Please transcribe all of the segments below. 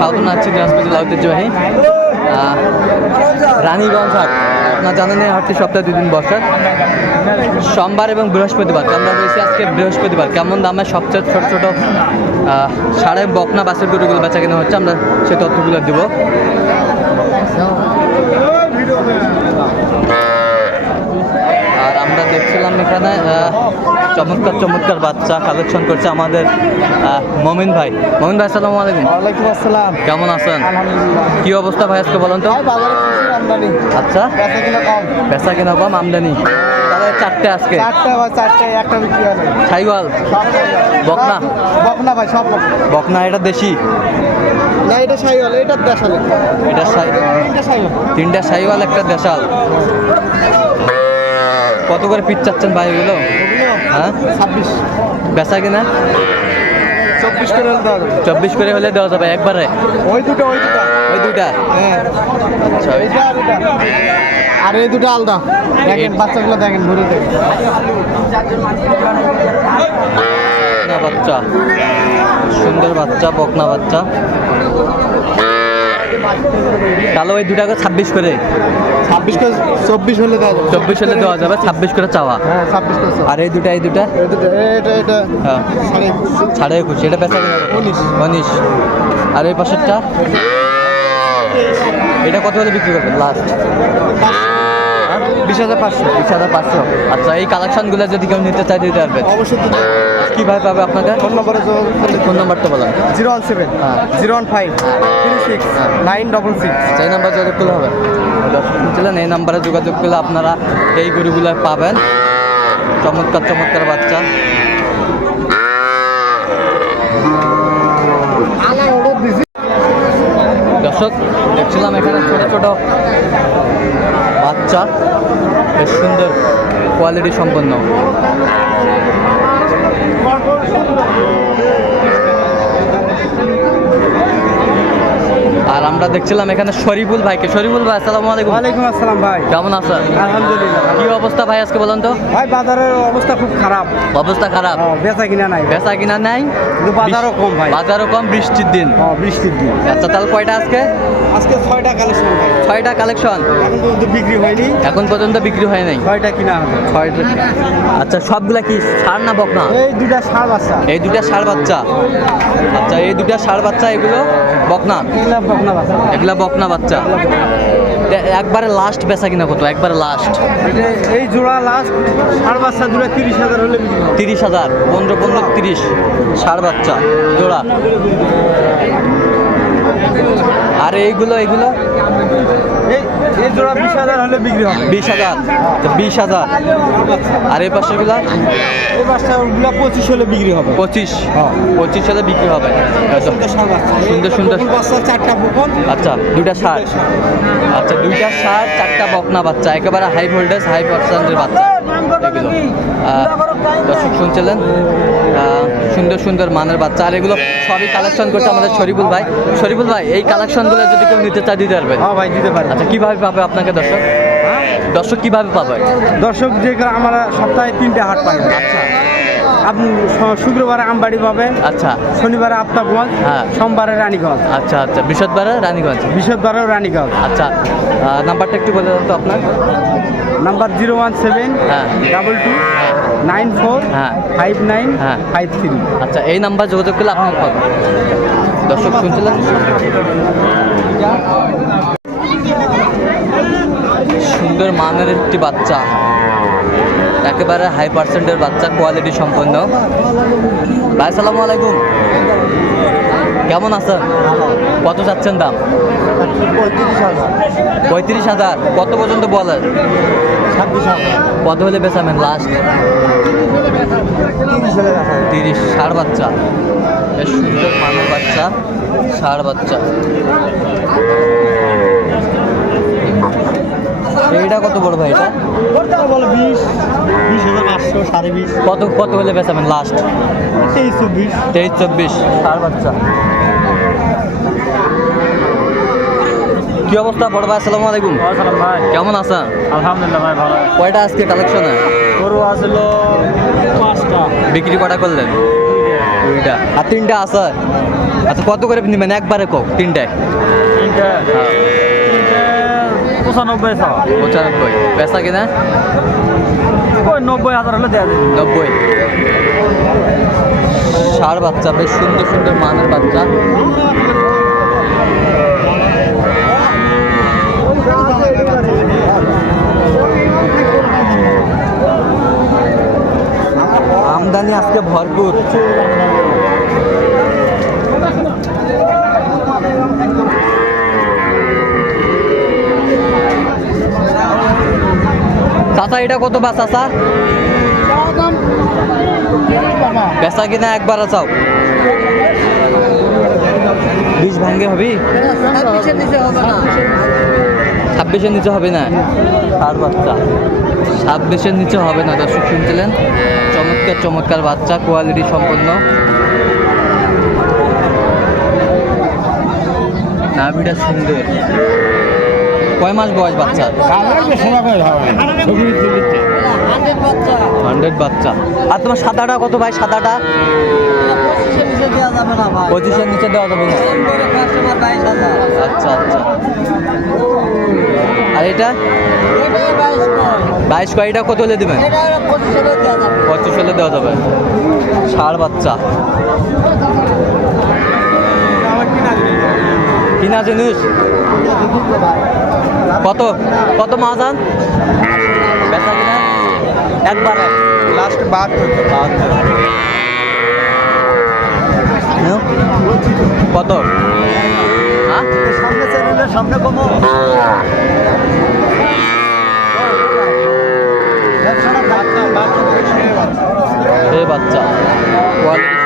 স্বাগত জানাচ্ছি দিনাজপুর ঐতিহ্যবাহী রানীগঞ্জ হাট। আপনার জানেন এই হাটটি সপ্তাহে দুই দিন বসে। সোমবার এবং বৃহস্পতিবার। তো আমরা রয়েছি আজকে বৃহস্পতিবার। কেমন দামে সবচেয়ে ছোট ছোট সাড়ে বকনা বাসের গরুগুলো বেচা কেনা হচ্ছে, আমরা সেই তথ্যগুলো দেবো। আর আমরা দেখছিলাম এখানে চমৎকার চমৎকার বাচ্চা কালেকশন করছে আমাদের মমিন ভাই। মমিন ভাই আসসালামু আলাইকুম। ওয়ালাইকুম আসসালাম। কেমন আছেন? কি অবস্থা ভাই আজকে বলেন তো? আচ্ছা। বেচা কিনা কম। আমদানি। তাহলে চারটে আজকে? চারটে বা চারটে একটা বিক্রি ছাইওয়াল? বকনা? বকনা? ভাই সব বকনা। এটা দেশি? না এটা সাইওয়াল এটা দেশাল এটা সাই তিনটা সাইওয়াল একটা দেশাল। কত করে পিচ চাচ্ছেন ভাই এগুলো? ওগুলো হ্যাঁ? ছাব্বিশ। বেচা কিনা? চব্বিশ করে হলে দেওয়া যাবে। চব্বিশ করে হলে দেওয়া যাবে একবারে? ওই দুটো ওই দুটো। ওই দুইটা হ্যাঁ। আচ্ছা। আর এই দুটো আলাদা। দেখেন বাচ্চাগুলো দেখেন ঘুরে দেখেন। বাচ্চা। সুন্দর বাচ্চা বকনা বাচ্চা। তাহলে ওই দুটাকে ছাব্বিশ করে। ছাব্বিশ করে চব্বিশ হলে দেওয়া যাবে। চব্বিশ হলে দেওয়া যাবে ছাব্বিশ করে চাওয়া। হ্যাঁ ছাব্বিশ করে আর এই দুটা এই দুটা? এটা এটা হ্যাঁ। সাড়ে একুশ। এটা বেচা। উনিশ। আর এই পাশেরটা? এটা কত হলে বিক্রি করবেন? লাস্ট বিশ হাজার পাঁচশো বিশ হাজার পাঁচশো। আচ্ছা এই কালেকশনগুলো যদি কেউ নিতে চাই দিতে পারবেন অবশ্যই কীভাবে পাবে আপনাকে ফোন নম্বরে ফোন নাম্বারটা বলেন। জিরো ওয়ান সেভেন হ্যাঁ। Zero one five three six nine double six. আচ্ছা এই নাম্বার যোগাযোগ করলে হবে। শুনছিলেন এই নাম্বারে যোগাযোগ করলে আপনারা এই গরুগুলো পাবেন। চমৎকার চমৎকার বাচ্চা। দর্শক দেখছিলাম এখানে ছোট ছোট। বাচ্চা বেশ সুন্দর কোয়ালিটি সম্পন্ন। আর আমরা দেখছিলাম এখানে শরীফুল ভাইকে। শরীফুল ভাই আসসালামু আলাইকুম। ওয়ালাইকুম আসসালাম ভাই। কেমন আছেন? আলহামদুলিল্লাহ কি অবস্থা ভাই আজকে বলেন তো? ভাই বাজারের অবস্থা খুব খারাপ। অবস্থা খারাপ? বেচা কিনা নাই। বেচা কিনা নাই? কিন্তু বাজারও কম ভাই। বাজারও কম বৃষ্টির দিন। হ্যাঁ, বৃষ্টির দিন। আচ্ছা তাহলে কয়টা আজকে? আজকে ছয়টা কালেকশন ছয়টা কালেকশন? এখন পর্যন্ত বিক্রি হয়নি। এখন পর্যন্ত বিক্রি হয় নাই? ছয়টা কিনা হবে। ছয়টা আচ্ছা সবগুলা কি সার না বকনা? এই দুটা সার বাচ্চা। এই দুটা ষাড় বাচ্চা। আচ্ছা এই দুটা ষাড় বাচ্চা এগুলো বকনা? বকনা এগুলা বকনা বাচ্চা। একবারে লাস্ট বেচা কিনা কত? একবারে লাস্ট এই জোড়া লাস্ট সাড়ে বাচ্চা জোড়া তিরিশ হাজার হলে তিরিশ হাজার পনেরো পনেরো তিরিশ। ষাড় বাচ্চা জোড়া। আর এইগুলো এইগুলো? এই জোড়া বিশ হাজার হলে বিক্রি হবে। বিশ হাজার। বিশ হাজার। আর এই এই পঁচিশ হলে বিক্রি হবে। পঁচিশ। হ্যাঁ। পঁচিশ বিক্রি হবে। সুন্দর সুন্দর চারটা আচ্ছা দুইটা ষাট আচ্ছা দুইটা ষাট চারটা বকনা বাচ্চা। একেবারে হাই ভোল্টেজ হাই পার্সেন্টের বাচ্চা। দর্শক শুনছিলেন? সুন্দর সুন্দর মানের বাচ্চা। আর এগুলো সবই কালেকশন করছে আমাদের শরীফুল ভাই। শরীফুল ভাই এই কালেকশনগুলো যদি কেউ নিতে চায় দিতে পারবেন। হ্যাঁ ভাই দিতে পারবেন আচ্ছা কীভাবে পাবে আপনাকে দর্শক? দর্শক কীভাবে পাবে? দর্শক যে আমরা সপ্তাহে তিনটে হাট পাই। আচ্ছা। শুক্রবারে আমবাড়ি পাবে। আচ্ছা। শনিবারে আফতাবগঞ্জ হ্যাঁ। সোমবারে রানীগঞ্জ। আচ্ছা আচ্ছা। বৃহস্পতিবারে রানীগঞ্জ? বৃহস্পতিবারেও রানীগঞ্জ। আচ্ছা। নাম্বারটা একটু বলে দেন তো আপনার। নাম্বার জিরো ওয়ান সেভেন হ্যাঁ। ডাবল টু নাইন ফোর হ্যাঁ। ফাইভ নাইন হ্যাঁ। Five three. আচ্ছা এই নাম্বার যোগাযোগ করলে আপনার পাবেন দর্শক শুনছিলেন? সুন্দর মানের একটি বাচ্চা। একেবারে হাই পার্সেন্টের বাচ্চা কোয়ালিটি সম্পন্ন। ভাই সালামু আলাইকুম। কেমন আছেন? কত চাচ্ছেন দাম? পঁয়ত্রিশ হাজার। কত পর্যন্ত বলেন কত হলে বেচাবেন লাস্ট তিরিশ ষাড় বাচ্চা। বেশ সুন্দর মানের বাচ্চা ষাড় বাচ্চা। এইটা কত বড় ভাই এটা? বলো বিশ বিশ হাজার পাঁচশো সাড়ে বিশ। কত কত হলে বেচাবেন লাস্ট তেইশ চব্বিশ। তেইশ চব্বিশ। ষাড় বাচ্চা। কি অবস্থা বড় ভাই? আসসালামু আলাইকুম। আসসালাম ভাই। কেমন আছেন? আলহামদুলিল্লাহ ভাই ভালো কয়টা আজকে কালেকশনে গরু আসলো পাঁচটা। বিক্রি কটা করলেন? দুইটা। আর তিনটা আছে? আচ্ছা কত করে নেবেন? একবারে কো তিনটায়। তিনটে তিনটে পঁচানব্বই পঁচানব্বই। পেশা কিনা? ওই নব্বই হাজার হলে দেওয়া যাবে নব্বই। ষাড় বাচ্চা বেশ সুন্দর সুন্দর মানের বাচ্চা। আমদানি আজকে ভরপুর। চাচা, এটা কত বা চাচা? বেচা কিনা একবার চাও? বিষ ভাঙ্গে হবি? ছাব্বিশের নিচে হবে না? ষাট বাচ্চা। ছাব্বিশের নিচে হবে না, দর্শক শুনছিলেন? চমৎকার চমৎকার বাচ্চা কোয়ালিটি সম্পন্ন। নাভিটা সুন্দর। কয় মাস বয়স বাচ্চা? হান্ড্রেড বাচ্চা। আর তোমার সাদাটা কত ভাই? সাদাটা? পঁচিশের নিচে দেওয়া যাবে না। আচ্ছা আচ্ছা। আর এটা? বাইশ কয়টা কত হলে দেবেন? পঁচিশ হলে দেওয়া যাবে। ষাড় বাচ্চা। কিনা জিনিস? কত কত মাজান বেচা কিনা? একবারে। লাস্ট বাহাত্তর। হ্যাঁ? কত? হ্যাঁ? সামনে চ্যানেলের সামনে কমো এ বাচ্চা কোয়ালিটি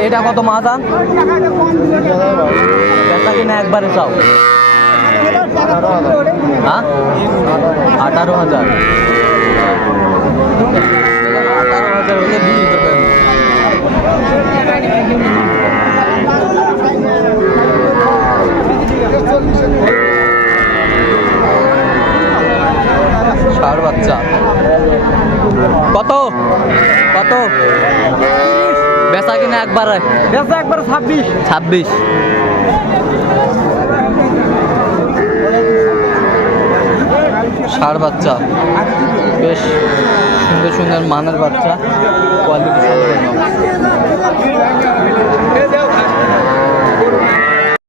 এটা- মাজান বেচা কিনা একবারে চাও হ্যাঁ? আঠারো হাজার। আঠারো হাজার হলে বিক্রি করবেন একবারে? একবারে ছাব্বিশ। ছাব্বিশ। ষাট বাচ্চা। বেশ সুন্দর সুন্দর মানের বাচ্চা। কোয়ালিটি